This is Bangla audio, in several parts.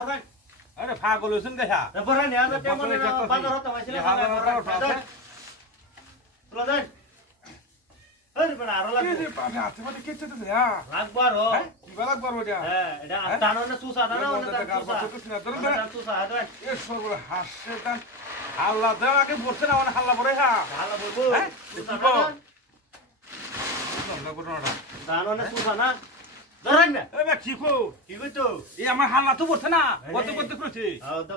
अरे फागल होइसन गया बरा नि आज टेमन बाजार होता माइसले तुला जाय अरे बडा आरो लाग के पापे हाते मध्ये के चते या लागबार हो की लागबार हो जा एडा तानोने सुसा दाना ओने सुसा दरन सुसा हादवा ए सरबल हाससे दान আল্লাহ দেওয়া আগে বলছে না মানে হাল্লা পড়ে হ্যাঁ হাল্লা বলবো না ঘটনাটা দাননে সুসা না ধরেন না এ কি কইতো এই আমার হাল্লা তো বলছে না কত কত করেছে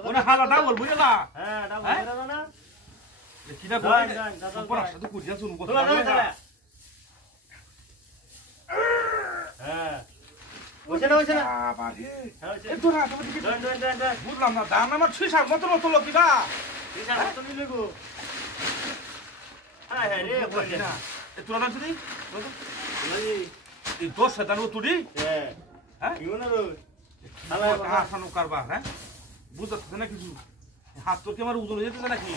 ওনা হাল্লাটা বলবো না হ্যাঁ এটা বলবো না কিনা বল উপর আসতে কুড়িয়া শুন বল হ্যাঁ ওইছে না বাবারে এ তো না তুমি কি বুঝলাম না দাম আমার 6-7 মত লোক দিবা ঠিক আছে তুমি লিখো হ্যাঁ হ্যাঁ রে বল না এ তোরা নাম শুনি এই দোষ শয়তান তুই হ্যাঁ কি না রো হালা হাসানো কারবার হ্যাঁ বুঝতে না কিছু হাত তো কি আমার উজল হয়ে যেতে নাকি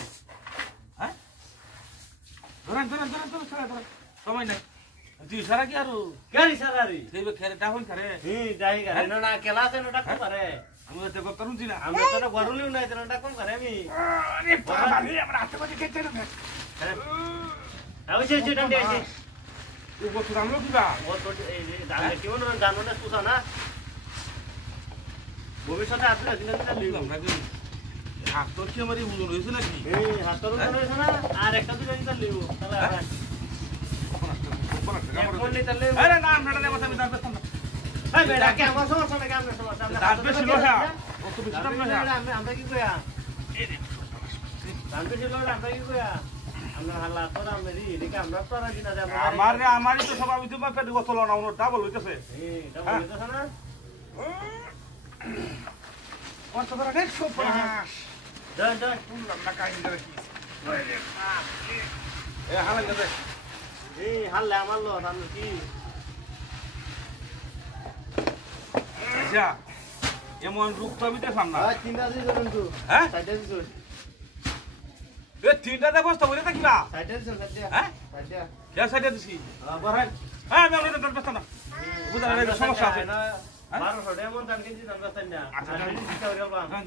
হ্যাঁ ধরেন সময় নাই তুই সারা কি আর গাড়ি সারা রে দেবে খেরে ডাহন খেরে যাই গাড়ি না কেলা আছে না কম করে আমি তো করতাম না আমি তো গরুলিও নাই না কম করে আমি আরে বাবা রে আমার হাতে মধ্যে কেটে না আইছে ডান্ডে আইছে ও বছর আমলো দিবা ও তো এই ডান্ডে কেউ না জানো না সুসা না ভবিষ্যতে আসলে দিন লিখলাম না কি হাত তো কি আমার উজল হইছে নাকি হাত তো উজল হইছে না আর একটা দুটো দিন লিও তাহলে আরে না আমরা না আমি দাঁত বেছতাম না এই বেটা কে আমার সমস্যা না কেমন সমস্যা আমরা দাঁত বেছিল না ও তো বেছতাম না আমরা কি কইয়া এই রে দাঁত বেছিল না আমরা কি কইয়া আমরা হাল্লা তো আমরা রি এদিকে আমরা তো আর দিনা যাব আমারই তো স্বভাব হইতে পেট গোসল না ওর ডাবল হইতেছে ডাবল হইতেছে না ওর তো ধরে নেট সুপাস দন শুনলাম না কাহিনী কি এ হালা গেছে এই হাল্লা আমার লো আমরা কি আচ্ছা এমন রূপ তো আমি দেখলাম না তিনটা দিছ কিন্তু হ্যাঁ সাইডে দিছ এ তিনটা দেখো তো বলে দেখিবা সাইডে দিছ সাইডে হ্যাঁ সাইডে কে সাইডে দিছি বড়াই হ্যাঁ আমি আপনাদের দাঁত বেছতাম না বুঝা না সমস্যা আছে না 1200 এমন দাম কিনছি দাম বেছতাম না আচ্ছা দিতে হবে বাবা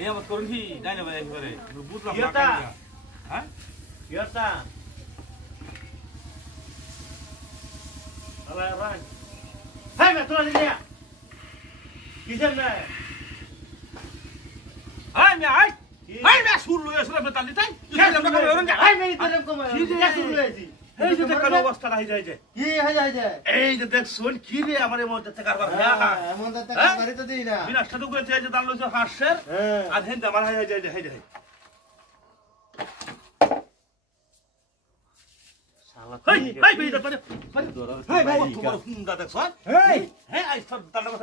এই আমার করুন কি জানি না ভাই একবারে বুঝলাম না হ্যাঁ ইয়তা আরে রান হাই মে তোরা দিয়া কিছেন না আই মে শুরু হইছে রে তালি তাই কে আমরা করে রন যা হাই মে তোরে কম কি শুরু হইছি এই যে দেখো অবস্থাটা হই যায় কি হই যায় এই যে দেখ শুন কি রে আমারে মধ্যে থেকে কারবার হ্যাঁ এমন তো কারবারই তো দেই না বিনাশটা তো করেছে এই যে দান লইছে হাঁসের আর হেন আমার হই যায় শালা হেই বেটা পরে হেই বাবা তোমার হুন্ডা দেখছ হেই আই সব দাঁড়া